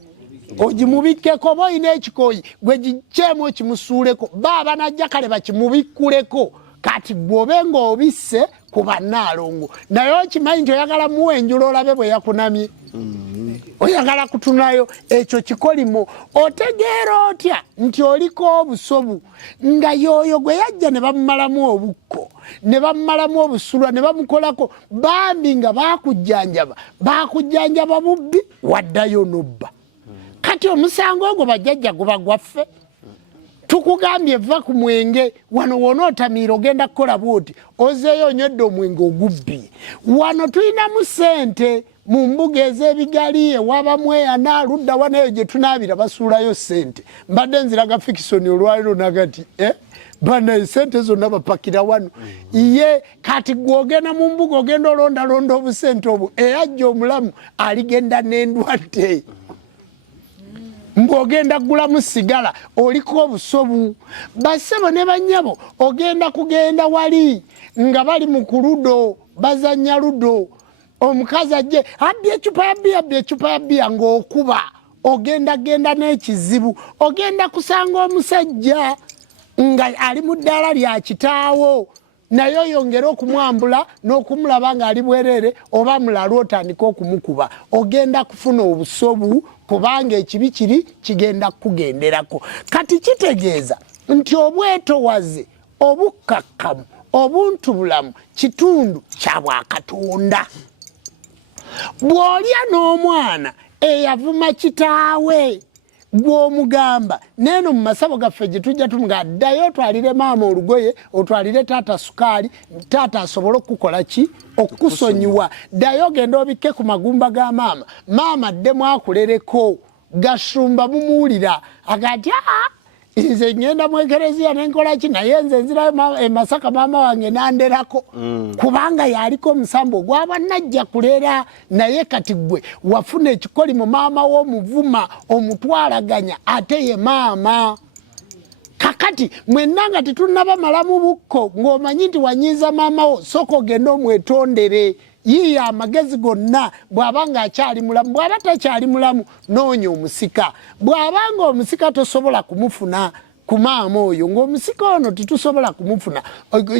ogimubikkeko oba oyina ekikoyi gwe gijjeemu okimusuuleko baaba najja kale bakimubikkuleko kati bw'obe ng'obisse ku bannaalongo naye okimanyi nti oyagala muwenjula olabe bwe yakunamye oyagala kutunayo ekyo kikolimo otegeera otya nti oliko obusobu nga yoyo gwe yajja ne bamumalamu obukko ne bamumalamu obusulwa ne bamukolako bambi nga bakujjanjaba bubbi waddayo nobba kati omusango ogwo bajjajja guba gwaffe tukugambye va ku mwenge wano wonootamiira ogenda kukola bwoti ozeeyo onywedde omwenge ogubbi wano tulinamu ssente mu mbuga ez'ebigali ewabamweyana aludda wanayo gye tunaabira basuulayo ssente mbadde nziraga fikisoni olwaliro nagati bana esente zonna bapakira wano ye kati gwogenda mu mbuga ogenda olondalonda obusente obwo eyajja omulamu aligenda n'endwadde ng'ogenda gulamu sigala oliko obusobu bassebo ne bannyabo ogenda kugenda wali nga bali mu kuludo bazannya ludo omukazi ajje abbye ecupa ya bbiya ng'okuba ogenda n'ekizibu ogenda kusanga omusajja nga ali mu ddaala lya kitaawo naye oyongera okumwambula n'okumulaba ng'ali bwereere oba mulala otandika okumukuba ogenda kufuna obusobu kubanga ekibi kigenda kugenderako kati kitegeeza nti obwetowaze obukkakkamu obuntubulamu kitundu kya Bwakatonda bw'olya n'omwana eyavuma kitaawe gw'omugamba neeno mu masabo gaffe gye tujja tumuga ddayo otwalire maama olugoye otwalire taata sukaali taata asobole okukola ki okukusonyiwa ddayo ogenda obikke ku magumba ga maama ddemu akulereko gasumba mumuwulira agati nze ngenda mu ekereziya nenkola ki naye nze nzirayo emasaka maama wange nanderako kubanga yaliko omusambo ogwaba najja kuleera naye kati gwe wafuna ekikolimo maama w'omuvuma omutwalaganya ate ye maama kakati mwenna nga tetunabamalamu bukko ng'omanyi nti wanyiiza maama wo sooka ogenda omwetondere yiiya amagezi gonna bw'aba ng'akyali mulamu bw'aba takyali mulamu noonya omusika bw'aba ng'omusika tosobola kumufuna ku maama oyo ng'omusika ono tetusobola kumufuna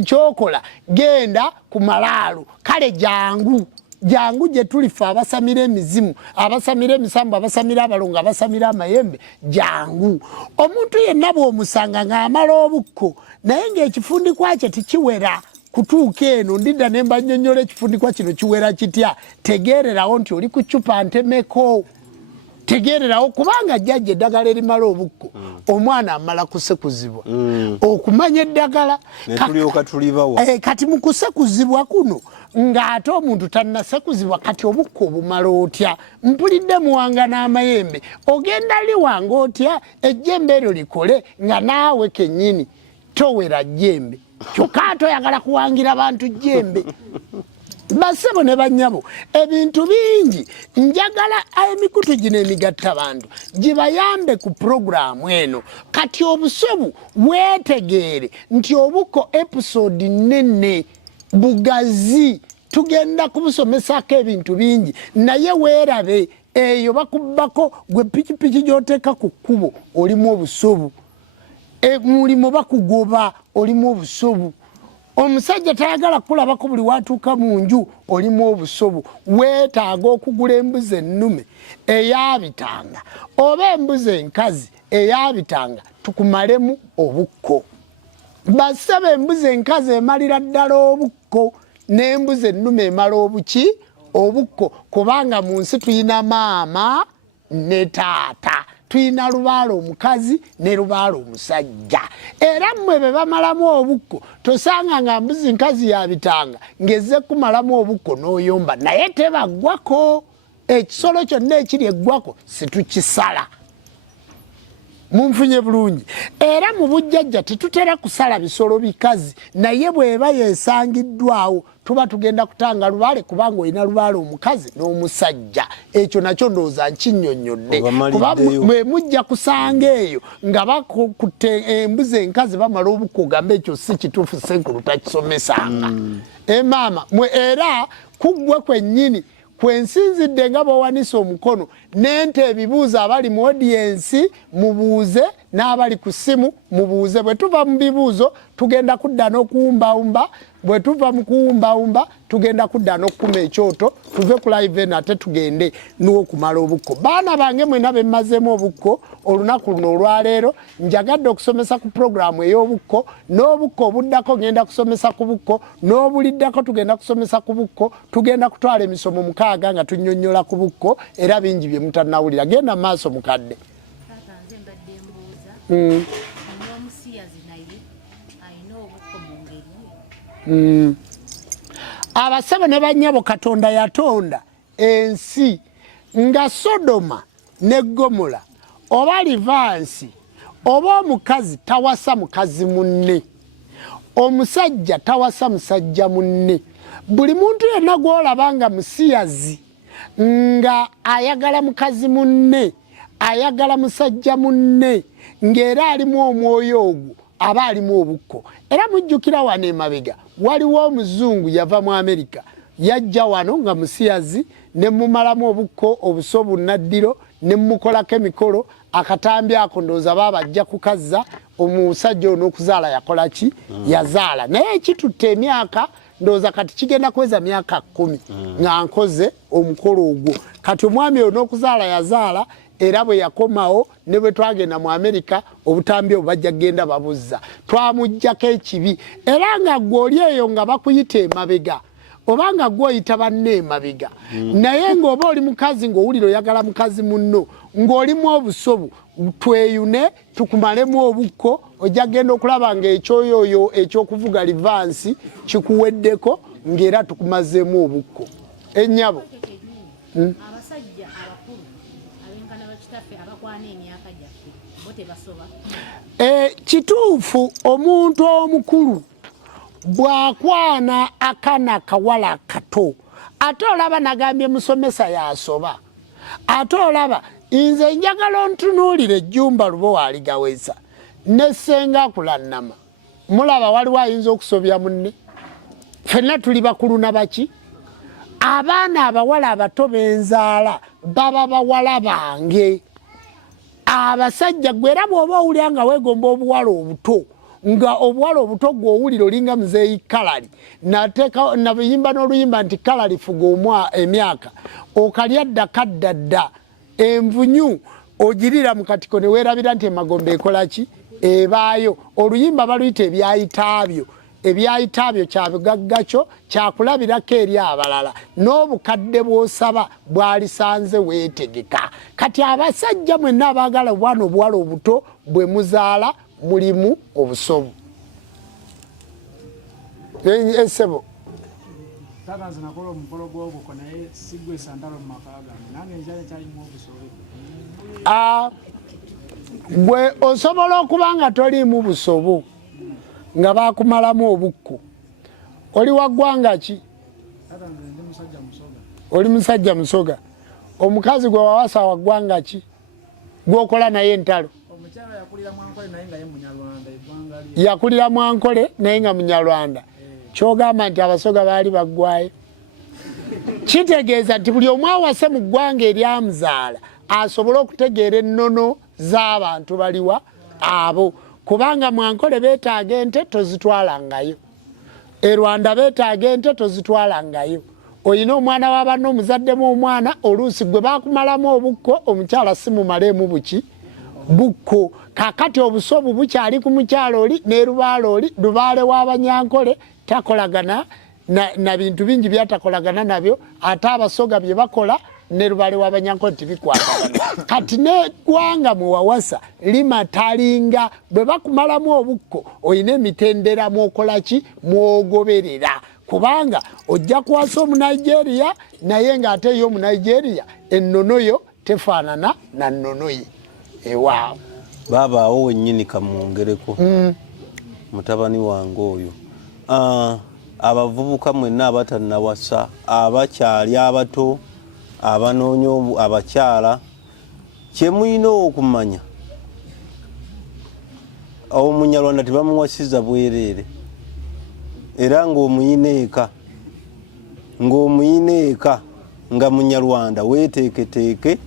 kyokola genda ku malaalo kale jangu gye tulifa abasamira emizimu abasamira emisambu abasamira abalongo abasamira amayembe jangu omuntu yenna bw'omusanga ng'amala obukko naye ng'ekifundikwa kye tikiwera kutuuka eno ndidda ne mbannyonnyola ekifundikwa kino kiwera kitya tegeererawo nti oli ku ccupa ntemeko tegeererawo kubanga jjajja eddagala erimala obukko omwana amala kusekuzibwa okumanya eddagala kati mu kusekuzibwa kuno ng'ate omuntu tannasekuzibwa kati obukko obumala otya mpulidde muwanga n'amayembe ogenda liwanga otya ejjembe eryo likole nga naawe kennyini towera jjembe kyokka toyagala kuwangira bantu jjembe bassebo ne bannyabo ebintu bingi njagala emikutu gino emigatta bantu gibayambe ku puroguramu eno kati obusobu weetegeere nti obukko episode nnene bugazi tugenda kubusomesako ebintu bingi naye weerabe eyo bakubako gwe pikipiki gy'oteeka ku kkubo olimu obusobu mulimu bakugoba olimu obusobu omusajja tayagala kulabako buli watuuka mu nju olimu obusobu weetaaga okugula embuzi ennume eyabitanga oba embuzi enkazi eyabitanga tukumalemu obukko basaba embuzi enkazi emalira ddala obukko n'embuzi ennume emala obuki obukko kubanga mu nsi tuyina maama ne taata tuyina lubaala omukazi ne lubaala omusajja era mmwe be bamalamu obukko tosanga nga mbuzi nkazi yabitanga ngezze kumalamu obukko n'oyomba naye tebaggwako ekisolo kyonna ekiri eggwako situkisala munfunye bulungi era mu bujjajja tetutera kusala bisolo bikazi naye bweba yesangiddwawo tuba tugenda kutanga lubaale kubanga olina lubaale omukazi n'omusajja ekyo nakyo ndowooza nkinnyonnyodde kuba bwe mujja kusanga eyo nga bakutte embuzi enkazi bamala obukko ogambe ekyo si kituufu senkulu takisomesanga maama mwe era kuggwe kwennyini kwensinzidde nga bwowanisa omukono nente ebibuuzo abali mu audience mubuuze n'abali ku ssimu mubuuze bwe tuva mu bibuuzo tugenda kudda n'okuwumbawumba bwe tuva mu kuwumbawumba tugenda kudda n'okukuma ekyoto tuve ku live ate tugende n'okumala obukko baana bange mwena be mmazeemu obukko olunaku luno olwaleero njagadde okusomesa ku puroguramu ey'obukko n'obukko obuddako ngenda kusomesa ku bukko n'obuliddako tugenda kusomesa ku bukko tugenda kutwala emisomo 6 nga tunnyonnyola ku bukko era bingi bye mutannawulira genda mu maaso mukadde abasabo ne bannyabo Katonda yatonda ensi nga Sodoma ne Gomora oba Livansi oba omukazi tawasa mukazi munne omusajja tawasa musajja munne buli muntu yenna gw'olabanga musiyazi nga ayagala mukazi munne ayagala musajja munne ng'era alimu omwoyo ogwo aba alimu obukko era mujjukira wano emabega waliwo omuzungu yava mu Amerika yajja wano nga musiyazi ne mumalamu obukko obusobu naddiro ne mukolako emikolo akatambi ako ndowooza baabajja kukazza omusajja ono okuzaala yakola ki yazaala naye ekitutte emyaka ndowooza kati kigenda kweza myaka 10 nga nkoze omukolo ogwo kati omwami ono okuzaala yazaala era bwe yakomawo ne bwe twagenda mu Amerika obutambi obwo bajja genda babuzza twamujjako ekibi era nga gw'oli eyo nga bakuyita emabega oba nga gw'oyita banne emabega naye ng'oba oli mukazi ng'owulira oyagala mukazi munno ng'olimu obusobu tweyune tukumalemu obukko ojja genda okulaba nga ekyoyoyo ekyokuvuga Livansi kikuweddeko ng'era tukumazeemu obukko ennyabo abasajja abakulu abenkana bakitaffe abakwana emyaka gyaffe bo tebasoba kituufu omuntu omukulu bw'akwana akana kawala kato ate olaba nagambye musomesa yasoba ate olaba nze njagala ontunuulire ejjumba lubo waaligaweza ne ssenga akulannama mulaba waliwo ayinza okusobya munne ffenna tuli bakulu na baki abaana abawala abato benzaala baba bawala bange abasajja gwera bw'oba owulira nga weegomba obuwala obuto nga obuwala obuto gw'owulira olinga muzeeyi kalali nabuyimba n'oluyimba nti kalali fuga emyaka okalya ddakaddadda envunyu ogirira mu katiko ne weerabira nti emagombe ekola ki ebaayo oluyimba baluyita ebyayitaabyo kya bugagga kyo kyakulabirako eri abalala n'obukadde bw'osaba bwalisanze weetegeka kati abasajja mwenna abaagala obwana obuwala obuto bwe muzaala mulimu obusobu esebo taganze nakola omukolo gw'obukko naye sigwe sandalo mu maka gange nange nkyali kyalimu obusobe gwe osobola okuba nga toliimu busobo nga bakumalamu obukko oli wa ggwanga ki oli musajja musoga omukazi gwe wawasa wa ggwanga ki gwokola naye entalo yakulira Mwankole naye nga Munyarwanda kyogamba nti abasoga baali baggwayo kitegeeza nti buli omu awase mu ggwanga eryamuzaala asobole okutegeera ennono z'abantu baliwa abo kubanga Mwankole beetaaga ente tozitwalangayo e Rwanda beetaaga ente tozitwalangayo oyina omwana w'abanno omuzaddemu omwana oluusi gwe baakumalamu obukko omukyala si mumaleemu buki bukko kakati obusobu bukyali ku mukyalo oli ne Lubaale oli Lubaale w'Abanyankole takolagana na bintu bingi byatakolagana nabyo ate abasoga bye bakola ne Lubaale w'Abanyankole tibikwatagana kati n'eggwanga mwe wawasa limatalinga bwe bakumalamu obukko oyina emitendera mwokolaki mwogoberera kubanga ojja kuwasa Omunigeria naye ng'ate yo Omunigeria ennono yo tefaanana na nnono ye ewaawo babaawo wennyini kamwongereko mutabani wange oyo abavubuka mwenna abatannawasa abakyali abato abanoonya abakyala kyemulina okumanya Omunyarwanda tebamuwasiza bwereere era ng'omuyina eka nga Munyarwanda weeteeketeeke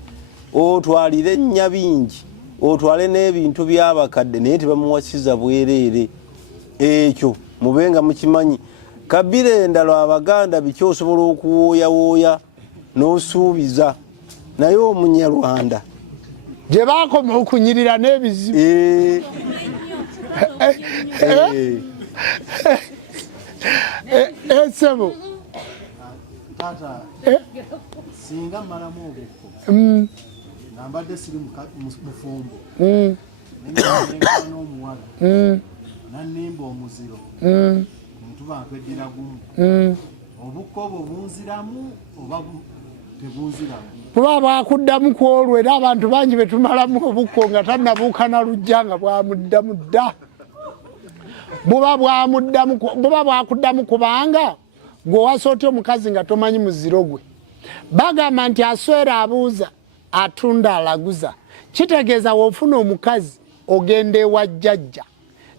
otwalire ennya bingi otwale n'ebintu by'abakadde naye tebamuwasiza bwereere ekyo mubenga mukimanyi Kabira endalo Abaganda biki osobola okuwooyawooya n'osuubiza naye Omunyarwanda gye baakoma okunyirira n'ebizibu esebo tata singa malamu obukko nambadde siri mufumbo nenga n'omuwala nannimba omuziro omutuba nkweddira gumu obukko obwo bunziramu oba tebunziramu buba bwakuddamu ku olwo era abantu bangi betumalamu obukko nga tannabuuka na lujja nga bwamuddamu dda buba bwakuddamu kubanga gw'owasa otya omukazi nga tomanyi muziro gwe bagamba nti aswera abuuza atunda alaguza kitegeeza woofuna omukazi ogenda ewa jjajja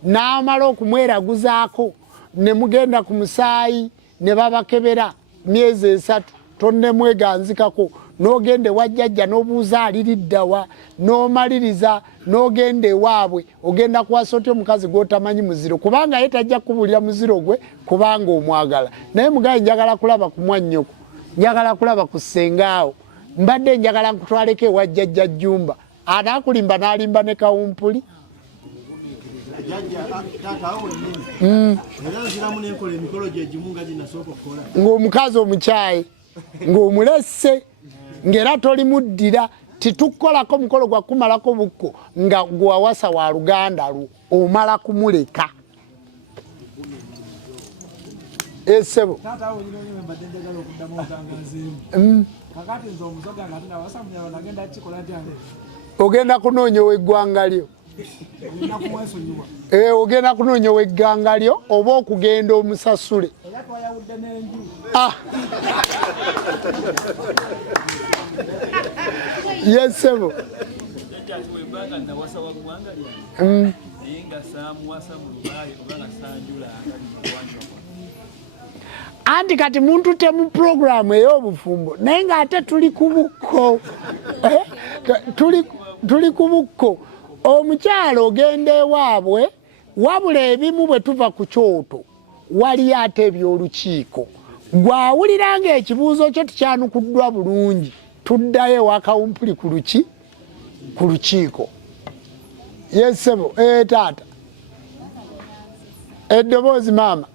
n'amala okumweraguzaako ne mugenda ku musaayi ne babakebera myezi 3 tonnemweganzikako n'ogenda ewa jjajja n'obuuza aliriddawa n'omaliriza n'ogenda ewaabwe ogenda kuwasa otya omukazi gw'otamanyi muziro kubanga ye tajja kubulira muziro gwe kubanga omwagala naye mugaye njagala kulaba ku mwannyoko njagala kulaba ku ssengaawo mbadde njagala nkutwaleko ewa jjajja Jjumba anaakulimba n'alimba ne kawumpuli ng'omukazi omukyaye ng'omulesse ng'era tolimuddira titukolako mukolo gwa kumalako bukko nga gwawasa wa luganda lwo omala kumuleka esebo ogenda kunoonya ow'eggwanga lyo ogenda kunoonya ow'eggwanga lyo oba okugenda omusasule yesebo anti kati muntu temu programu ey'obufumbo naye ng'ate tuli ku bukko tuli ku bukko omukyalo ogenda ewaabwe wabula ebimu bwe tuva ku kyoto waliyo ate eby'olukiiko gwawulira ng'ekibuuzo kyo tikyanukuddwa bulungi tuddayo ewa kawumpuli ku lukiiko yesebo taata eddoboozi maama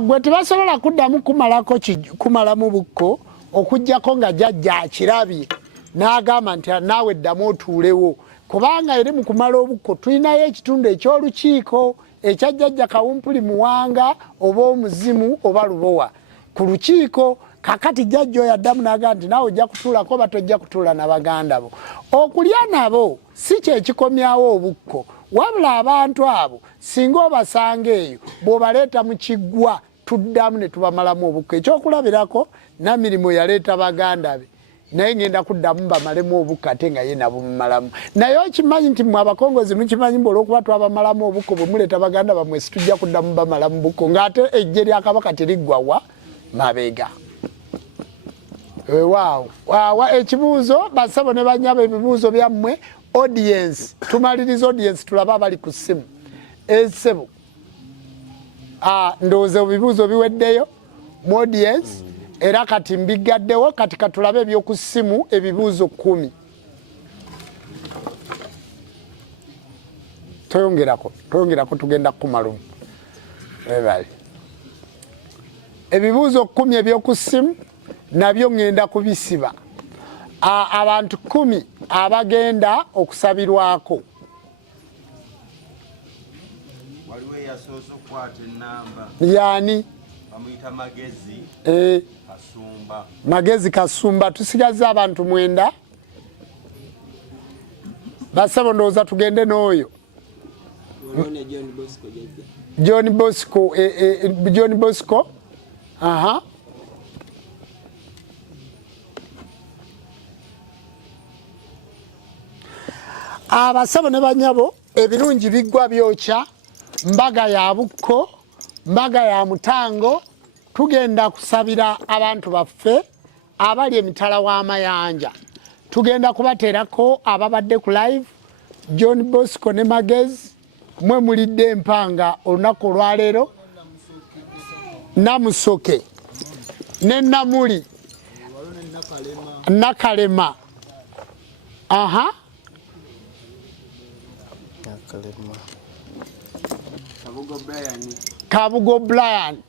gwe tebasobola kuddamu kumalamu bukko okuggyako nga jjajja akirabye n'agamba nti naawe ddamu otuulewo kubanga eri mu kumala obukko tulinayo ekitundu eky'olukiiko ekya jjajja Kawumpuli Muwanga oba omuzimu oba Lubowa ku lukiiko. Kakati jjajja yaddamu n'agamba nti naawe ojja kutuulako oba tojja kutuula na baganda bo. Okulya nabo si kye kikomyawo obukko, wabula abantu abo singa obasanga eyo bw'obaleeta mu kiggwa tuddamu ne tubamalamu obukko. Ekyokulabirako Namirimo yaleeta baganda be naye ngenda kuddamu bamalemu obukko ate nga ye nabo mumalamu. Naye okimanyi nti mmwe abakongozi mukimanyi mbu olw'okuba twabamalamu obukko bwe muleeta baganda bammwe situjja kuddamu bamalamu bukko ng'ate ejje lya Kabaka teriggwa wa mabega. Waawa ekibuuzo basabo ne banyaba ebibuuzo byammwe audience tumaliriza audience tulaba abali ku ssimu esebo ndowooza ebibuuzo biweddeyo mu audience era kati mbigaddewo kati katulabe ebyoku ssimu ebibuuzo 10 toyongerako tugenda kumalumu ebali ebibuuzo 10 ebyoku ssimu nabyo ngenda kubisiba abantu 10 abagenda okusabirwako. Waliwo yasoose okukwata ennamba yani bamuyita Magezi Kasumba. Magezi Kasumba. Tusigaze abantu 9 basabo ndowooza tugende n'oyo John Bosco. Aha. Abasabo ne banyabo ebirungi biggwa byokya mbaga ya bukko mbaga ya mutango tugenda kusabira abantu baffe abali emitala w'amayanja. Tugenda kubateerako ababadde ku live John Bosco ne Magezi mwe mulidde empanga olunaku olwaleero Namusoke ne Namuli Nakalema. Aha. Kabugo Brian.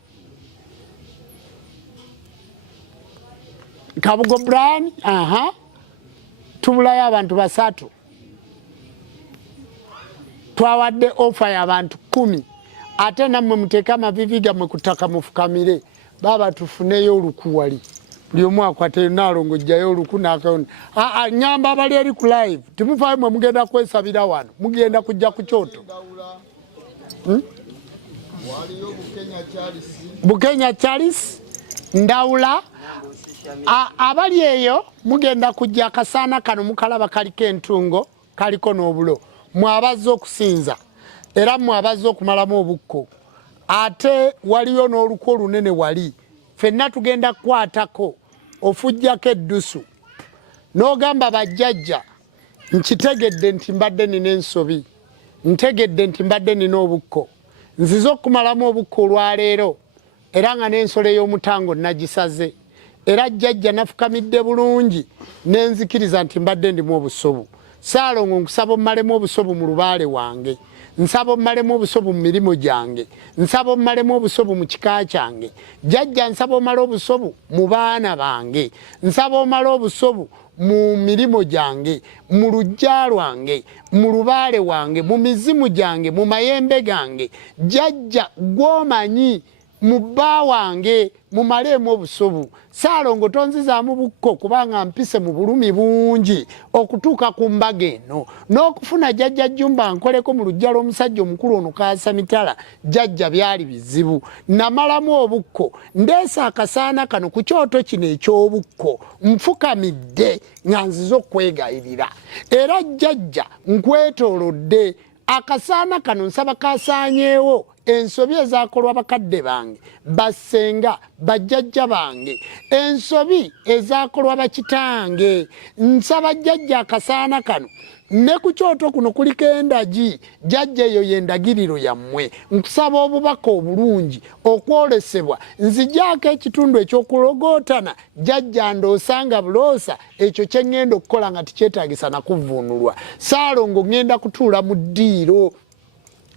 Aha. Tubulayo abantu 3. Twawadde offer y'abantu 10 ate nammwe muteeka amavivi gammwe ku ttaka mufukamire baba tufuneyo olukuwali buli omu akwate naalongo jjayo oluku n'akawundi. Nyamba abali eri ku live timufaayo mwe mugenda kwesabira wano mugenda kujja ku kyoto. Bukenya Charles Ndawula abali eyo mugenda kujja akasaana kano mukalaba kaliko entungo kaliko n'obulo mwabaza okusinza era mwabaza okumalamu obukko ate waliyo n'oluku olunene wali ffenna tugenda kukwatako ofujjako eddusu n'ogamba bajjajja nkitegedde nti mbadde nina ensobi ntegedde nti mbadde nina obukko nziza okumalamu obukko olwaleero era nga n'ensolo ey'omutango nagisaze era jjajja nafukamidde bulungi nenzikiriza nti mbadde ndimu obusobu. Saalongo nkusaba ommalemu obusobu mu lubaale wange, nsaba ommalemu obusobu mu mirimu gyange, nsaba ommalemu obusobu mu kika kyange. Jjajja nsaba omala obusobu mu baana bange, nsaba omala obusobu mu mirimu gyange, mu lujja lwange, mu lubaale wange, mu mizimu gyange, mu mayembe gange. Jjajja gw'omanyi mu bba wange mumaleemu obusobu. Saalongo tonzizaamu bukko kubanga mpise mu bulumi bungi okutuuka ku mbaga eno n'okufuna jjajja Jjumba nkoleko mu lujja lw'omusajja omukulu ono kaasa mitala jjajja byali bizibu. Namalamu obukko ndeesa akasaana kano ku kyoto kino eky'obukko nfukamidde nga nziza okwegayirira era jjajja nkwetoolodde akasaana kano nsaba kasaanyeewo ensobi ezaakolwa bakadde bange basenga bajjajja bange ensobi ezaakolwa bakitange nsaba jjajja akasaana kano ne ku kyoto kuno kuliko endagi jjajja eyo y'endagiriro yammwe nkusaba obubaka obulungi okwolesebwa nzijaako ekitundu ekyokulogootana jjajja ndoosanga buloosa ekyo kye ŋŋenda okukola nga tikyetaagisa nakuvvuunulwa. Saalongo ŋŋenda kutuula mu ddiiro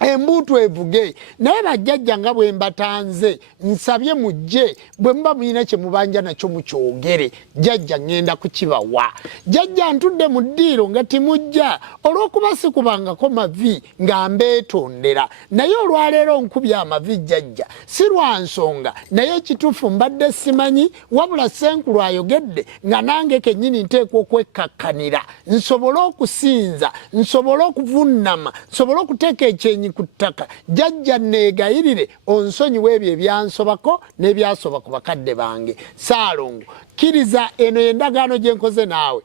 embuto evuge naye bajjajja nga bwe mbatanze nsabye mujje bwe muba mulina kye mubanja nakyo mukyogere jjajja ngenda kukibawa jjajja ntudde mu ddiiro nga timujja olw'okuba sikubangako mavi nga mbeetondera naye olwaleero nkubye amavi jjajja si lwa nsonga naye ekituufu mbadde simanyi wabula senkulu ayogedde nga nange kennyini nteekwa okwekkakkanira nsobole okusinza nsobole okuvunnama nsobole okuteeka ekyenyi ku ttaka jjajja neegayirire onsonyiwa ebyo ebyansobako n'ebyasoba ku bakadde bange Ssaalongo kkiriza eno y'endagaano gye nkoze naawe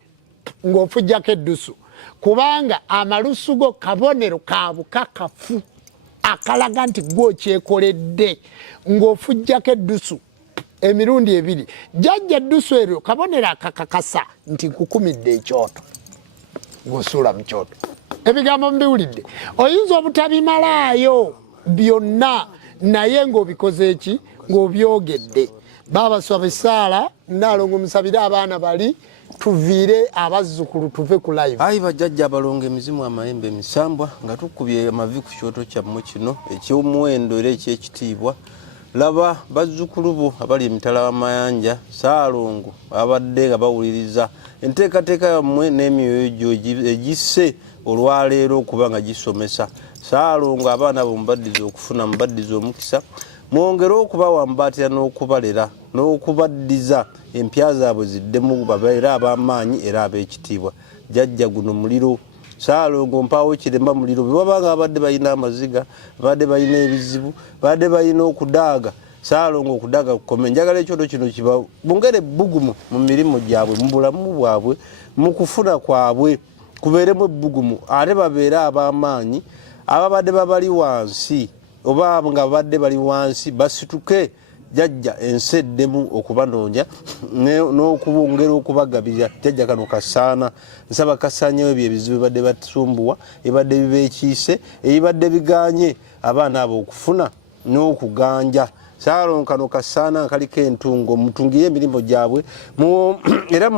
ng'ofujjako eddusu kubanga amalusu go kabonero ka bukakafu akalaga nti gw'okyekoledde ng'ofujjako eddusu emirundi ebiri jjajja eddusu eryo kabonero akakakasa nti nkukumidde ekyoto ng'osuula mu kyoto ebigambo mbiwulidde oyinza obutabimalaayo byonna naye ng'obikoze eki ng'obyogedde baabasaba essaala Nnaalongo musabire abaana bali tuviire abazzukulu tuve ku live ayi bajjajja abalongo emizimu amayembe emisambwa nga tukubye amavi ku kyoto kyammwe kino eky'omuwendo era eky'ekitiibwa laba bazzukulu bo abali emitala w'amayanja Ssaalongo abadde nga bawuliriza enteekateeka yammwe n'emyoyo gyo egisse olwaleero okuba nga gisomesa Ssaalongo abaana bo mubaddiza okufuna mubaddiza omukisa mwongere okubawa mbaatira n'okubalera n'okubaddiza empya zaabwe ziddemu babeera ab'amaanyi era ab'ekitiibwa jjajja guno muliro Ssaalongo mpaawo kiremba muliro bwe baba nga babadde balina amaziga babadde balina ebizibu babadde balina okudaaga Ssaalongo okudaaga kukome njagala ekyoto kino kiba bongere ebbugumu mu mirimu gyabwe mu bulamu bwabwe mu kufuna kwabwe kubeeremu ebbugumu ate babeere ab'amaanyi ababadde babali wansi oba nga babadde bali wansi basituke jjajja ensi eddemu okubanoonya n'okubongera okubagabirira jjajja kano kasaana nsaba kasaanyewo ebyo ebizibu ebibadde basumbuwa ebibadde bibeekiise ebibadde biganye abaana abo okufuna n'okuganja Ssaalongo kano kasaana kaliko entungo mutungire emirimu gyabwe era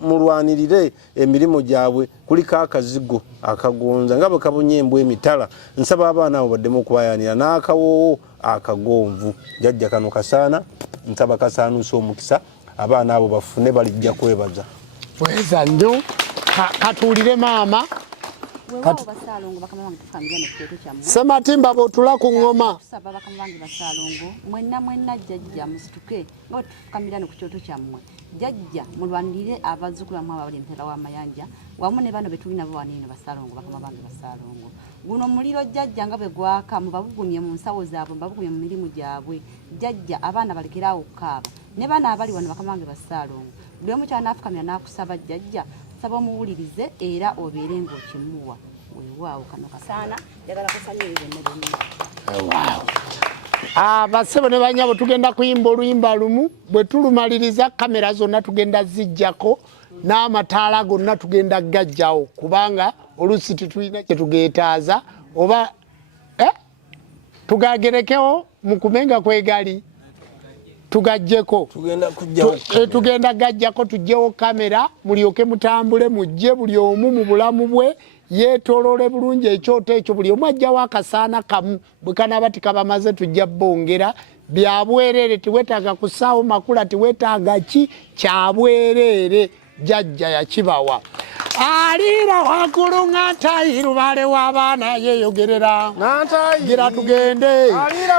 mulwanirire emirimu gyabwe kuliko akazigo akagonza nga bwe kabonye embwa emitala nsaba abaana abo baddemu okubayanira n'akawoowo akagonvu jjajja kano kasaana nsaba kasaanuusa omukisa abaana abo bafune balijja kwebaza bweza nnyo katuulire maama Sematimba botula ku ngoma tusaba bakama bange Ssaalongo mwenna jjajja musituke nga tufukamira ku kyoto kyammwe jjajja mulwanirire abazzukulu bammwe abali emitala w'amayanja wamu ne bano betulina bo waniino Ssaalongo bakama bange Ssaalongo guno muliro jjajja nga bwe gwaka mubabugumye mu nsawo zaabwe mubabugumye mu mirimu gyabwe jjajja abaana balekerawo okukaaba ne bano abali wano bakama bange Ssaalongo buli omu kyanafukamira n'akusaba jjajja saba omuwulirize era obeere ng'okimuwa weewaawo kano kasaana njagala kusanyirire basebo ne banyabo tugenda kuyimba oluyimba lumu bwe tulumaliriza kamera zonna tugenda zijjako n'amataala gonna tugenda gajjawo kubanga oluusi tetulina kye tugeetaaza oba tugagerekewo mu kumenga kwegali tugajjeko tugenda gajjako tujjewo kamera mulyoke mutambule mujje buli omu mu bulamu bwe yeetooloole bulungi ekyoto ekyo buli omu ajjawo akasaana kamu bwe kanaaba tikabamaze tujja bongera byabwereere tiwetaaga kusaawo makula tiwetaaga ki kyabwereere jjajja yakibawa aliira waggulu ng'antayi lubaale w'abaana yeeyogerera gira tugende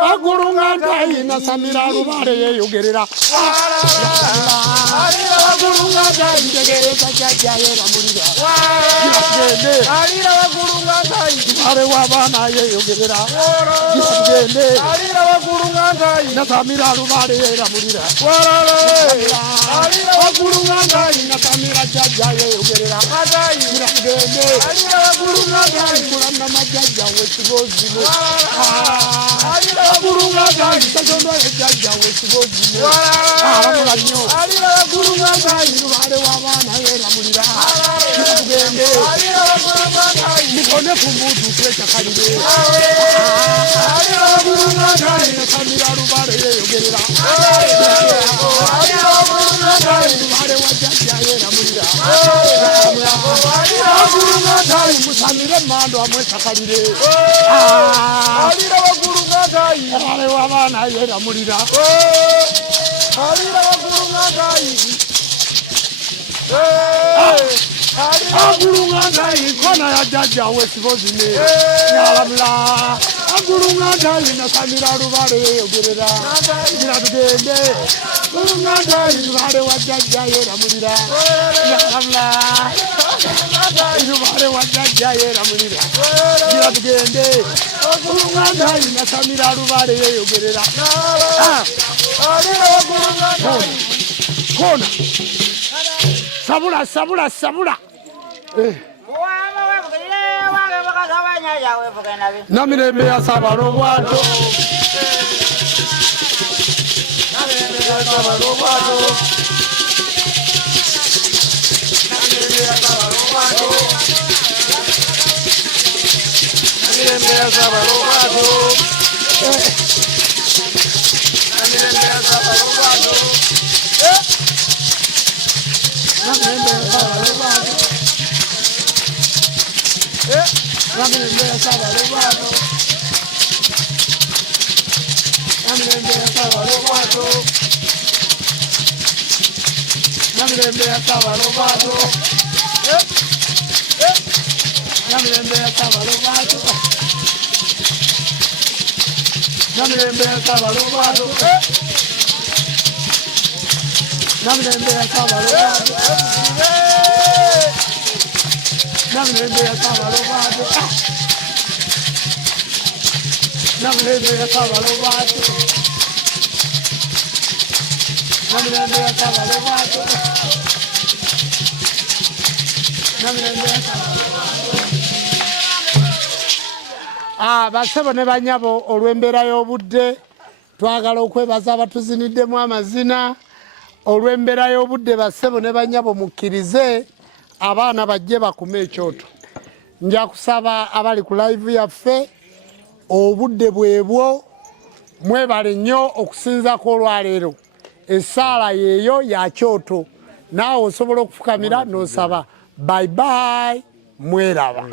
waggulu ng'antayi nasamira lubaale yeeyogerera waggulu ng'antayi ntegereza jjajja yeeramulira gira tugende lubaale w'abaana yeeyogerera gira tugende nasamira lubaale yeeramulira waggulu ng'antayi nasamira jjajja yeeyogerera gira tugende kulanna majjajja wekibozimo waggulu ng'antayi tasondole jjajja wekibozimo alamula nnyo lubaale w'abaana yeeramulira gira tugende mukone ku mbuutu twecakalire nasamira lubaale yeeyogerera lubaale wa jjajja yeeramulira ngai musamire mando amwesakalire alira wagulu ngai ale wabana yera mulira alira wagulu ngai agulunga ngai kona ya jajja wesibozine yalamla agulunga ngai nasamira rubare ogerera gira tugende agulunga ngai rubare wa jajja yera mulira yalamla rubare wa jajja yera mulira gira tugende agulunga ngai nasamira rubare ogerera alira wagulu ngai kona sabula namirembe yasabala obwato basebo ne banyabo olw'embeera y'obudde twagala okwebaza abatuziniddemu amazina olw'embeera y'obudde basebo ne banyabo mukkirize abaana bajje bakume ekyoto nja kusaba abali ku live yaffe obudde bwebwo mwebale nnyo okusinzako olwaleero essaala yeeyo ya kyoto naawe osobola okufukamira n'osaba bye bye mweraba